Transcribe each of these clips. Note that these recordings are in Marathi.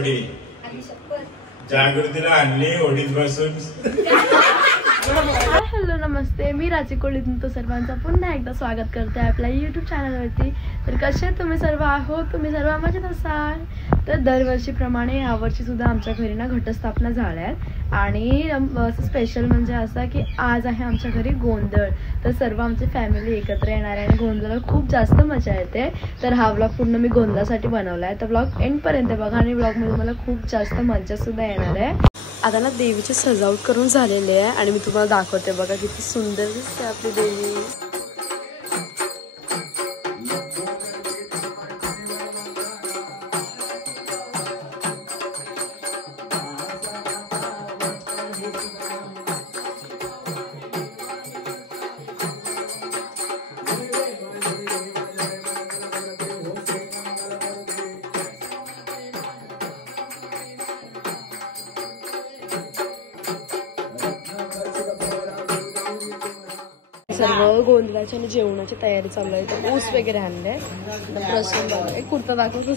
होडी जागृतीला आणली होडीत बसून। हॅलो नमस्ते, मी राची कोळी तुमचं सर्वांचं पुन्हा एकदा स्वागत करते आपल्या यूट्यूब चॅनलवरती। तर कसे तुम्ही सर्व आहोत, तुम्ही सर्व मजेत असाल तर दरवर्षीप्रमाणे यावर्षी सुद्धा आमच्या घरी ना घटस्थापना झाल्या आहेत आणि स्पेशल म्हणजे असं की आज आहे आमच्या घरी गोंधळ। तर सर्व आमची फॅमिली एकत्र येणार आहे आणि गोंधळाला खूप जास्त मजा येते। तर हा व्लॉग पूर्ण मी गोंधळासाठी बनवला आहे, तर व्लॉग एंडपर्यंत बघा आणि व्लॉगमध्ये मला खूप जास्त मजा सुद्धा येणार आहे। आता ना देवीची सजावट करून झालेली आहे आणि मी तुम्हाला दाखवते बघा किती सुंदर दिसते आपली देवी। सर्व गोंधळाची आणि जेवणाची तयारी चालू आहे। तर ऊस वगैरे आणले, प्रसन्न एक कुर्ता दाखवतो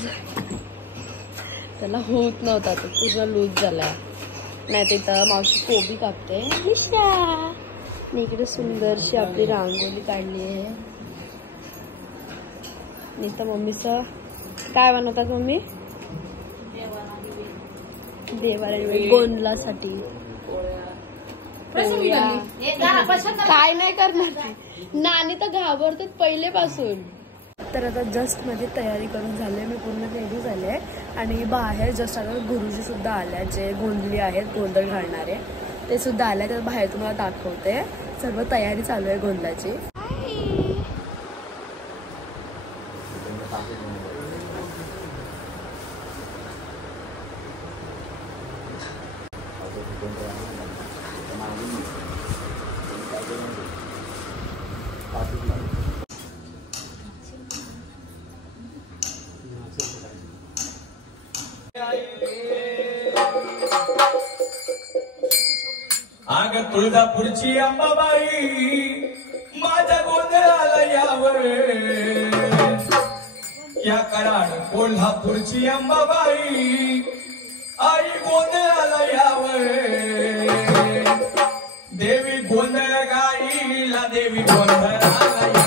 त्याला होत नव्हता, तो पूर्ण लूज झालाय। नाही तिथं मावशी कोबी कापते मिश्रा, इकडे सुंदरशी आपली रांगोळी काढली आहे। नुसतं मम्मीचं काय बनवतात मम्मी? देवाला गोंधळासाठी काय नाही करणार, नानी तर घाबरतात पहिलेपासून। तर आता जस्ट माझी तयारी करून झाली, मी पूर्ण रेडी झाले आणि बाहेर जस्ट आता गुरुजी सुद्धा आल्या, जे गोंधळी आहेत गोंधळ घालणारे ते सुद्धा आले। तर बाहेर तुम्हाला दाखवते, सर्व तयारी चालू आहे गोंधळाची। आग तुळजापूरची अंबाबाई माझ्या गोंधळाला यावर, या कराड कोल्हापूरची अंबाबाई आई गोंधळाला यावर। देवी गोंधळ गाईला, देवी गोंधळाला यावे।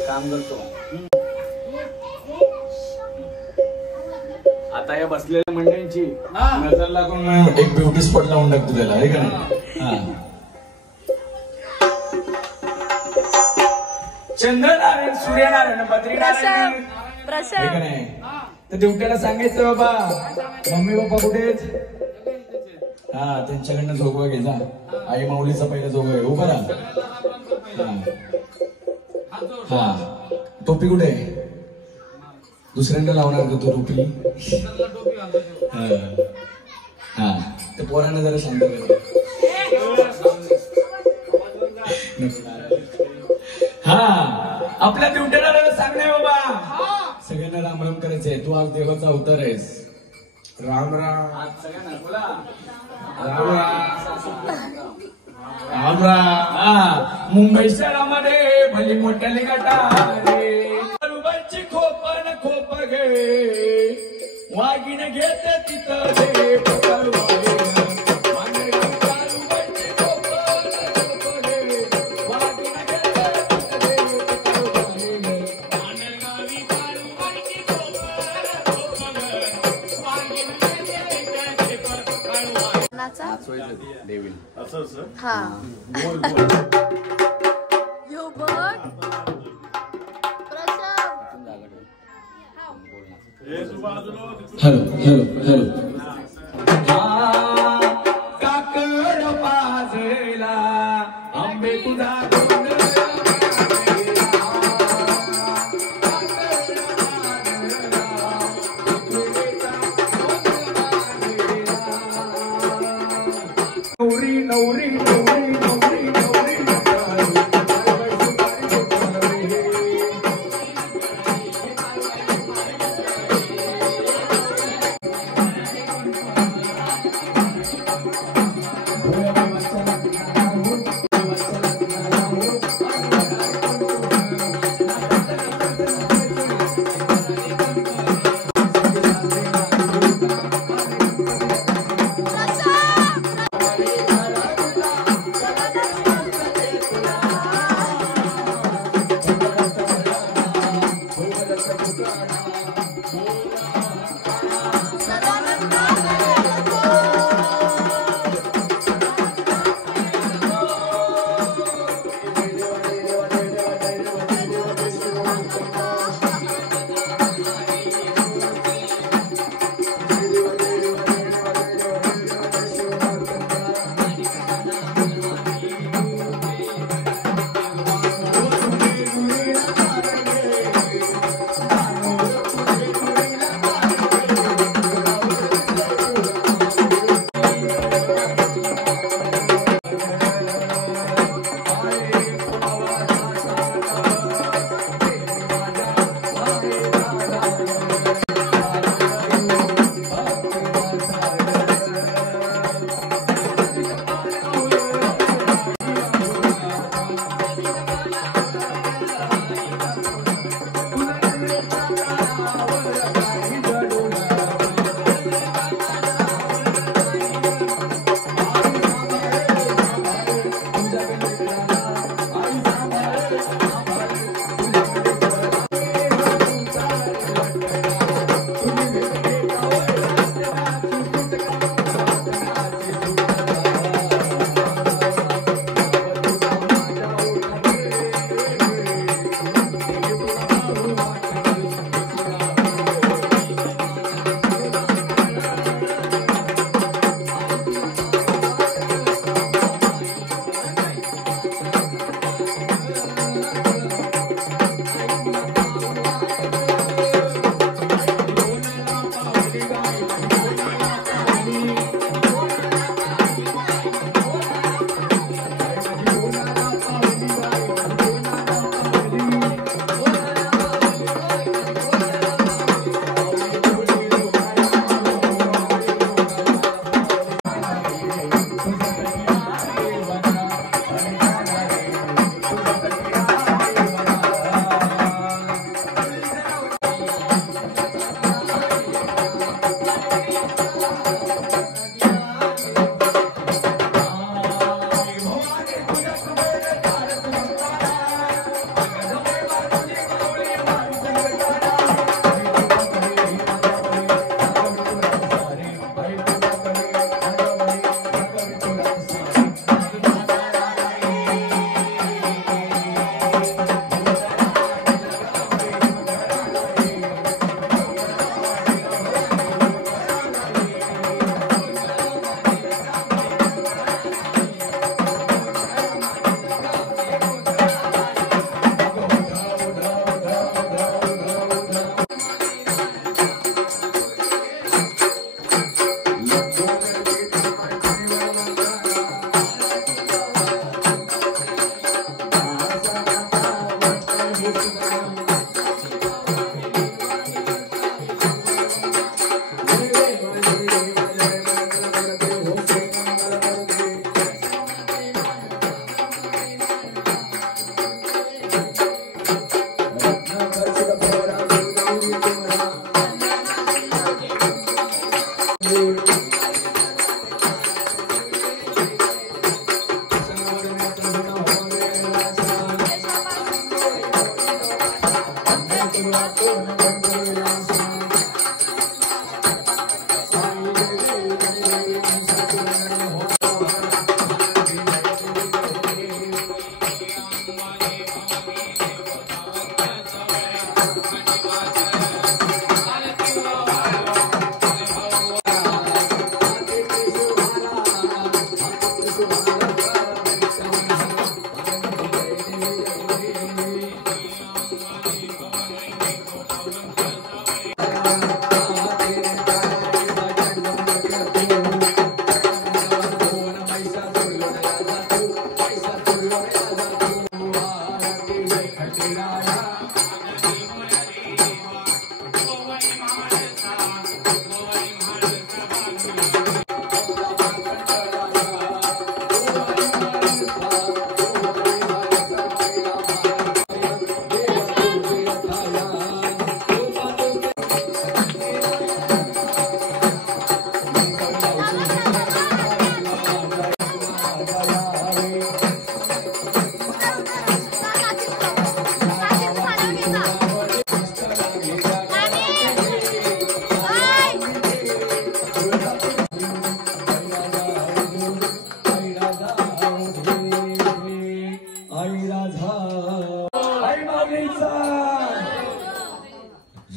काम करतो आता या बसलेल्या मंडळींची नजर लागून एक ब्युटी स्पॉट लावून टाकतो त्याला, आहे का नाही? चंद्रनारायण, सूर्यनारायण, बद्रीनारायण हे का प्रशांत नाही? तर देवट्याला सांगायचं बाबा मम्मी पप्पा कुठे आहेत? हा त्यांच्याकडनं जोगवा घे जा. आई माऊलीचा पहिला जोगवा आहे. उभा राहा. हा टोपी कुठे आहे? दुसऱ्यांदा लावणार का तू टोपी? हा ते पोरांना जरा शांत कर. हा आपल्या ड्युटीला सांगणे बाबा सगळ्यांना राम राम करायचंय. तू आज देवाचा अवतार आहेस. राम राम सगळ्यांना बोला. राम राम राम. मुंबई शहरामध्ये भली मोठ्याली गटारे रुबाची खोपन खोप गे वागिन घेते तिथं दे पकळवाले. हा यो बघ हॅलो हॅलो हॅलो. काकड पाजला आंबे तुझा नवरी नवरी नवरी नवरी नवरी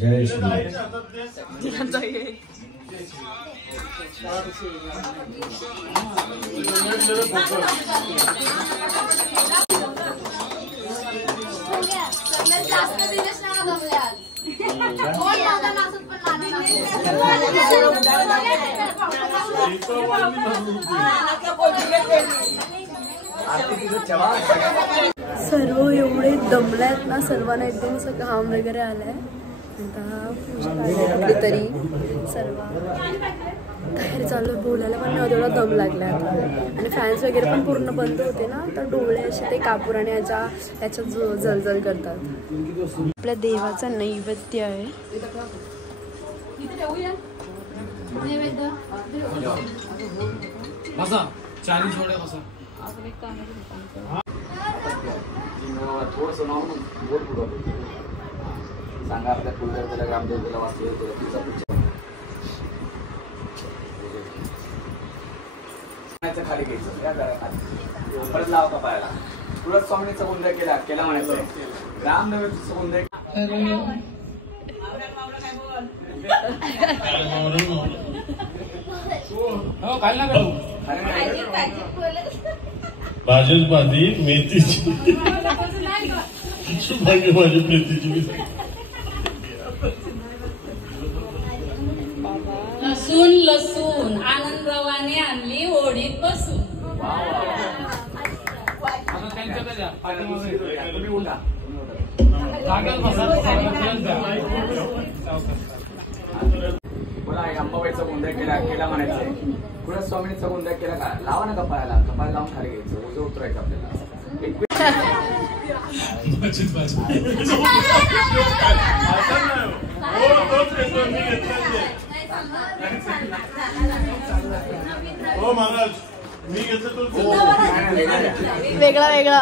जय श्री सर्व एवढे दमल्यात ना, सर्वांना एकदम असं घाम वगैरे आलाय. कुठेतरी सर्व बाहेर चालू बोलायला पण नाही तेवढा दम लागला आता. आणि फॅन्स वगैरे पण पूर्ण बंद होते ना, तर डोळे असे ते कापूर आणि याच्यात जलजल करतात. आपल्या देवाचा नैवेद्य आहे. सांगा आपल्या कुलदेवतेला ग्रामदेवतेला वास्तुदेवतेला तिचा खाली घ्यायचं या घराखाली परत लाव का पायाला. तुळस स्वामीचा गोंधळ केला म्हणायचं. ग्रामदेवतेचा गोंधळ भाजीच भाजी मेथीची भाजी भाजी मेथीची लसूण लसूण आनंदरावाने आणली होडीत बसून. बोला अंबाबाईचा गोंधळ केला म्हणायचंय. कुळस स्वामीचा गोंधळ केला का लावा ना कपाळाला लावून खाली घ्यायचं. उजं उतरायचं आपल्याला. हो महाराज मी घेतलं तो वेगळा वेगळा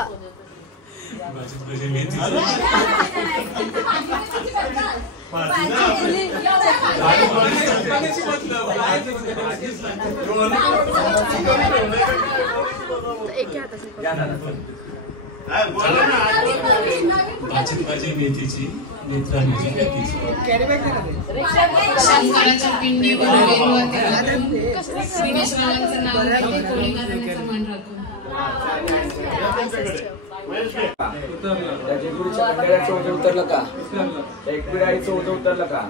भाजी मेथीची नेत्राची मेथीची शंकराच्या पिंडीवर वेरुळा तेलातून विघ्नेश्वराचं नाव घेते कोळी घराण्याचा मान राखून. त्या जेजुरीच्या मंडळाचं ओझं उतरलं का? त्या एकविराईचं ओझं उतरलं का?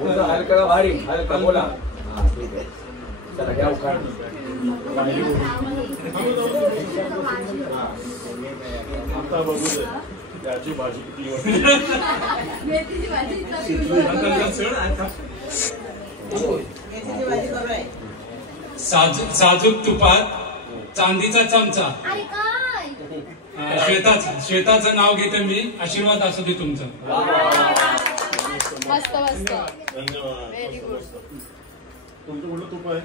ओझं हलका का भारी? हलका बोला. हा ठीक आहे. चला घ्या उखाण. आता बघू दे त्याची भाजी किती साजूक तुपात चांदीचा चमचा. श्वेताचं नाव घेते मी. आशीर्वाद असू दे तुमचा. मस्त मस्त. धन्यवाद. तुमचं कुठलं तूप आहे?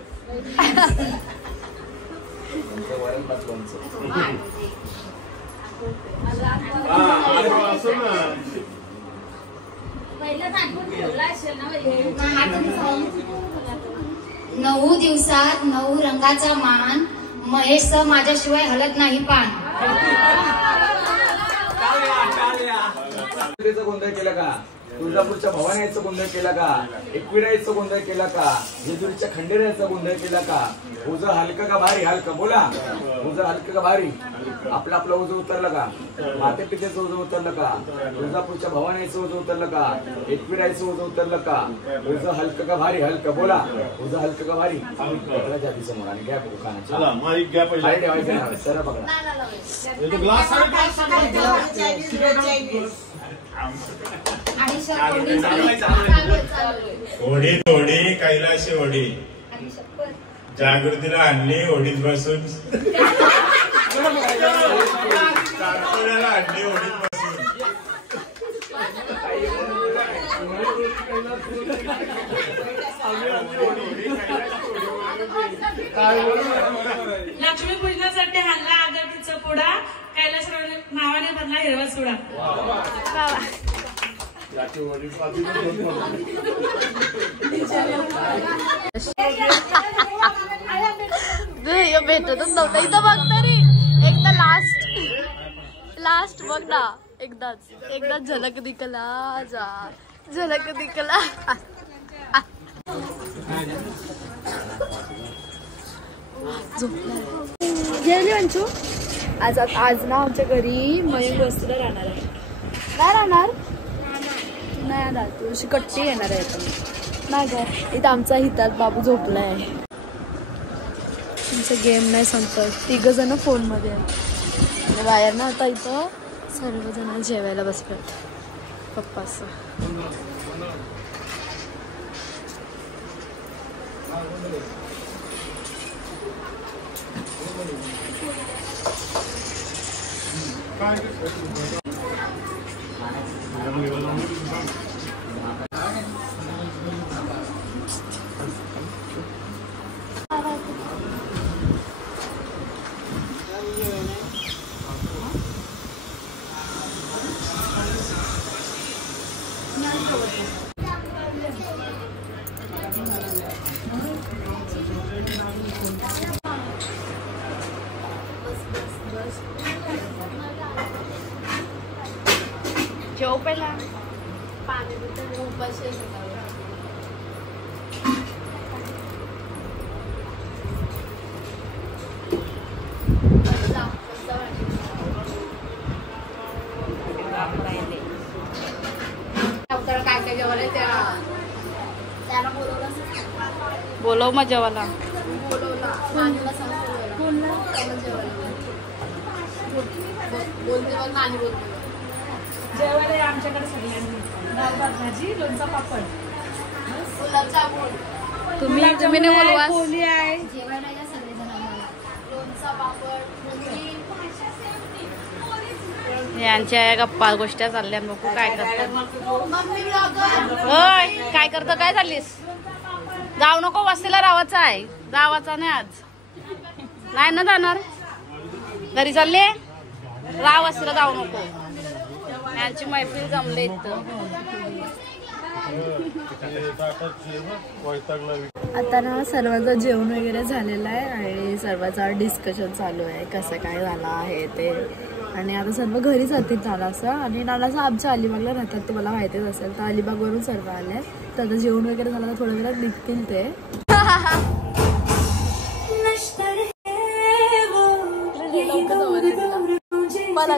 असं ना 9 दिवसात 9 रंगाचा मान, महेश माझ्याशिवाय हलत नाही पान. गोंधळ केला का? तुळजापूरच्या भवानीचा गोंधळ केला का? एकविराईचा गोंधळ केला का? जेजुरीच्या खंडेरायाचा गोंधळ केला का? ओझं हलकं का भारी? हलकं बोला. ओझं हलकं का भारी? आपलं ओझं उतरलं का? माते पितेचं ओझं उतरलं का? तुळजापूरच्या भवानीचं ओझं उतरलं का? एकविराईचं ओझं उतरलं का? ओझं हलकं का भारी? हलकं बोला. ओझं हलकं का भारी? जाती समोर आणि घ्या दुकानाची सर बघा. ओढी थोडी कैलाशी ओढी, जागृतीला आणली ओढीत बसून, सारखोड्याला आणली ओढीत बसून. लक्ष्मी पूजनासाठी हल्ला अगरबत्तीचा पुडा, कैलास नावाने भरला हिरवा सुडा. भेटतच नव्हतं इथं. बघ तरी एकदा लास्ट बघ ना. एकदाच झलक दिखला जा, झलक दिखला. जेवली अंशू? आज ना आमच्या घरी मयूर वस्तीला राहणार आहे. नाही राहणार? नाही येणार. तू अशी कट्टी येणार आहे. नाही का? इथं आमचा हितात बाबू झोपलाय. तुमचं गेम नाही संपत. 3 जण फोनमध्ये आणि बाहेर ना आता इथं सर्वजण जेवायला बसतात पप्पाचं. जेव पहिला पाणी उपाशी काय जेवायला त्याला बोलव मग जेवायला. जेवायला आमच्याकडे सगळ्यांनी डाळ भाजी, लोणचा, पापड, तुम्ही नाही बोलवा. पोळी आहे. जेवायला या सगळेजण आम्हाला. लोणचा, पापड, यांच्या गप्पा गोष्टी चालल्या. नको काय करतात? होय काय करतं? काय चाललीस? जाऊ नको. वस्तीला रावाचा आहे. जावाचा नाही आज. नाही ना जाणार? घरी चालले? राव वस्तीला जाऊ नको. यांची मैफिल जमले इथं. आता ना सर्वांचं जेवण वगैरे झालेलं आहे आणि सर्वांचा डिस्कशन चालू आहे कसं काय झालं आहे ते. आणि आता सर्व घरी जातील नालासा. आणि नालासा आमच्या अलिबागला राहतात, तुम्हाला माहितीच असेल. तर अलिबागवरून सर्व आले. तर आता जेवण वगैरे झालं तर थोड्या वेळात निघतील ते. मला